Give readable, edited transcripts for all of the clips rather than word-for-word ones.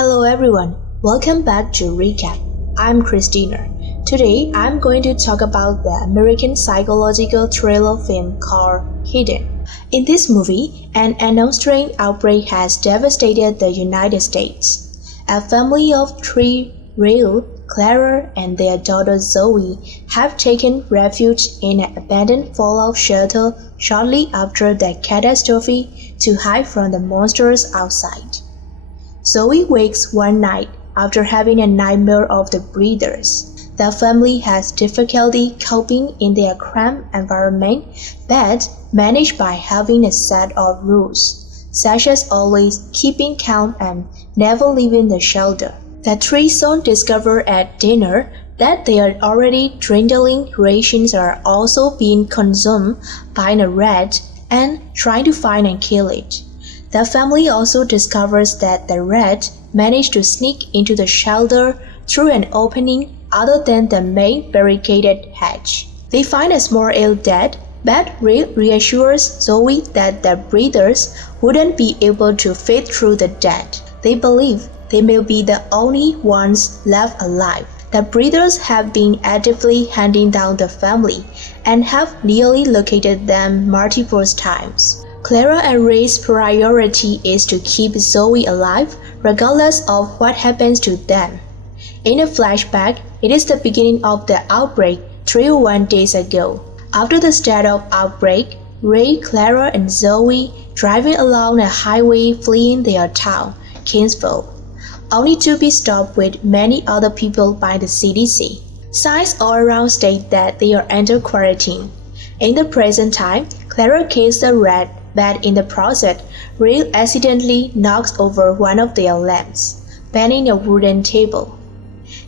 Hello everyone, welcome back to Recap. I'm Christina. Today I'm going to talk about the American psychological thriller film called Hidden. In this movie, an unknown outbreak has devastated the United States. A family of three, Ray, Clara, and their daughter Zoe, have taken refuge in an abandoned fallout shelter shortly after the catastrophe to hide from the monsters outside. Zoe wakes one night after having a nightmare of the breeders. The family has difficulty coping in their cramped environment, but manage by having a set of rules, such as always keeping calm and never leaving the shelter. The three soon discover at dinner that their already dwindling rations are also being consumed by a rat and trying to find and kill it. The family also discovers that the rat managed to sneak into the shelter through an opening other than the main barricaded hatch. They find a small eel dead, but Ray reassures Zoe that the breeders wouldn't be able to fit through the dead. They believe they may be the only ones left alive. The breeders have been actively hunting down the family and have nearly located them multiple times. Clara and Ray's priority is to keep Zoe alive regardless of what happens to them. In a flashback, it is the beginning of the outbreak 301 days ago. After the start of outbreak, Ray, Clara, and Zoe driving along a highway fleeing their town, Kingsville, only to be stopped with many other people by the CDC. Signs all around state that they are under quarantine. In the present time, Clara kills the rat, but in the process, Ray accidentally knocks over one of their lamps, bending a wooden table.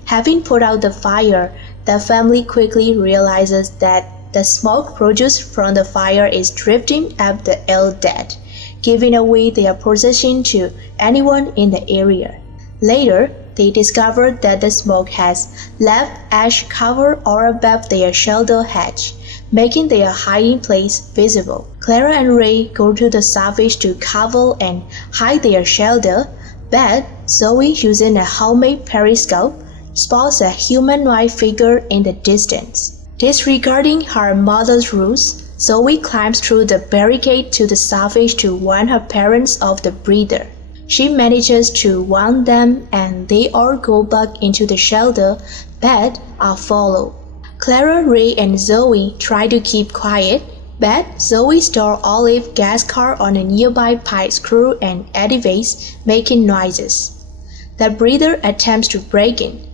Having put out the fire, the family quickly realizes that the smoke produced from the fire is drifting up the eel dead, giving away their possession to anyone in the area. Later, they discover that the smoke has left ash cover all above their shelter hatch, making their hiding place visible. Clara and Ray go to the salvage to cover and hide their shelter, but Zoe, using a homemade periscope, spots a humanoid figure in the distance. Disregarding her mother's rules, Zoe climbs through the barricade to the salvage to warn her parents of the breeder. She manages to warn them and they all go back into the shelter, but are followed. Clara, Ray, and Zoe try to keep quiet, but Zoe stores Olive gas car on a nearby pipe screw and activates, making noises. The breeder attempts to break in.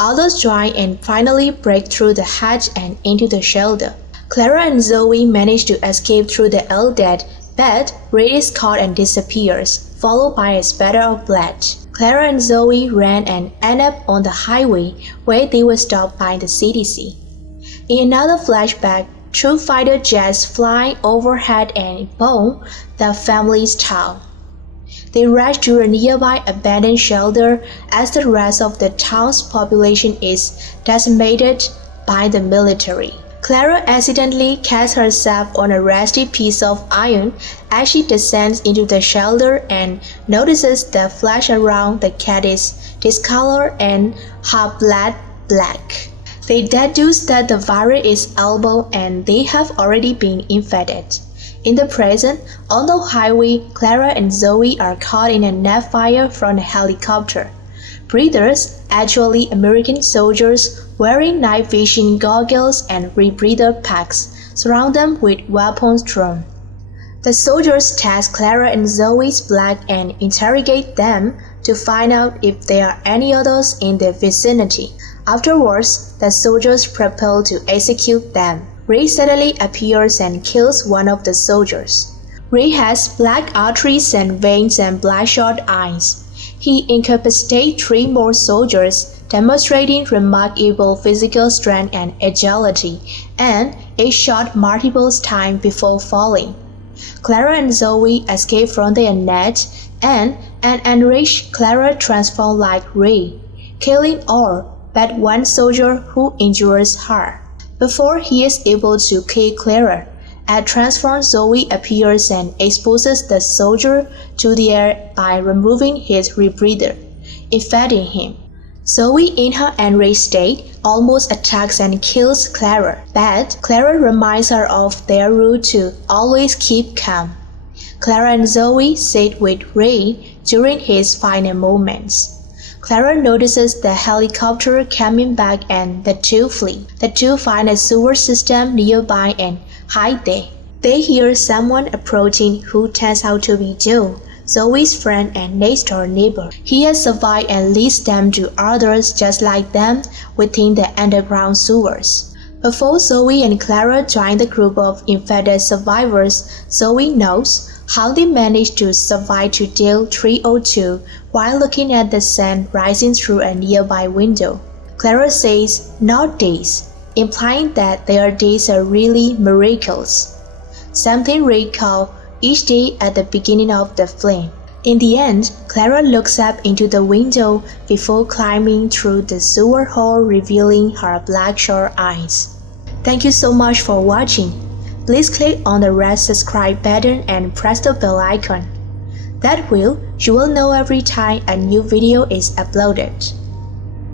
Others join and finally break through the hatch and into the shelter. Clara and Zoe manage to escape through the eel dead, but Ray is caught and disappears, followed by a spatter of blood. Clara and Zoe ran and end up on the highway where they were stopped by the CDC. In another flashback, two fighter jets flying overhead and bomb the family's town. They rush to a nearby abandoned shelter as the rest of the town's population is decimated by the military. Clara accidentally casts herself on a rusty piece of iron as she descends into the shelter and notices the flesh around the cat is discolored and her blood black. They deduce that the virus is elbow and they have already been infected. In the present, on the highway, Clara and Zoe are caught in a net fire from a helicopter. Breeders, actually American soldiers wearing night vision goggles and rebreather packs, surround them with weapons drawn. The soldiers test Clara and Zoe's blood and interrogate them to find out if there are any others in the vicinity. Afterwards, the soldiers prepare to execute them. Ray suddenly appears and kills one of the soldiers. Ray has black arteries and veins and bloodshot eyes. He incapacitates three more soldiers, demonstrating remarkable physical strength and agility, and is shot multiple times before falling. Clara and Zoe escape from their net, and an enraged Clara transforms like Ray, killing all but one soldier who injures her. Before he is able to kill Clara, a transformed Zoe appears and exposes the soldier to the air by removing his rebreather. infecting him. Zoe, in her enraged state, almost attacks and kills Clara, but Clara reminds her of their rule to always keep calm. Clara and Zoe sit with Ray during his final moments. Clara notices the helicopter coming back and the two flee. The two find a sewer system nearby and hide there. They hear someone approaching who turns out to be Joe, Zoe's friend and next-door neighbor. He has survived and leads them to others just like them within the underground sewers. Before Zoe and Clara join the group of infected survivors, Zoe knows how they managed to survive to Deal 302 while looking at the sun rising through a nearby window. Clara says, "Not days," implying that their days are really miracles. Something Ray called each day at the beginning of the flame. In the end, Clara looks up into the window before climbing through the sewer hole, revealing her bloodshot eyes. Thank you so much for watching. Please click on the red subscribe button and press the bell icon. That way, you will know every time a new video is uploaded.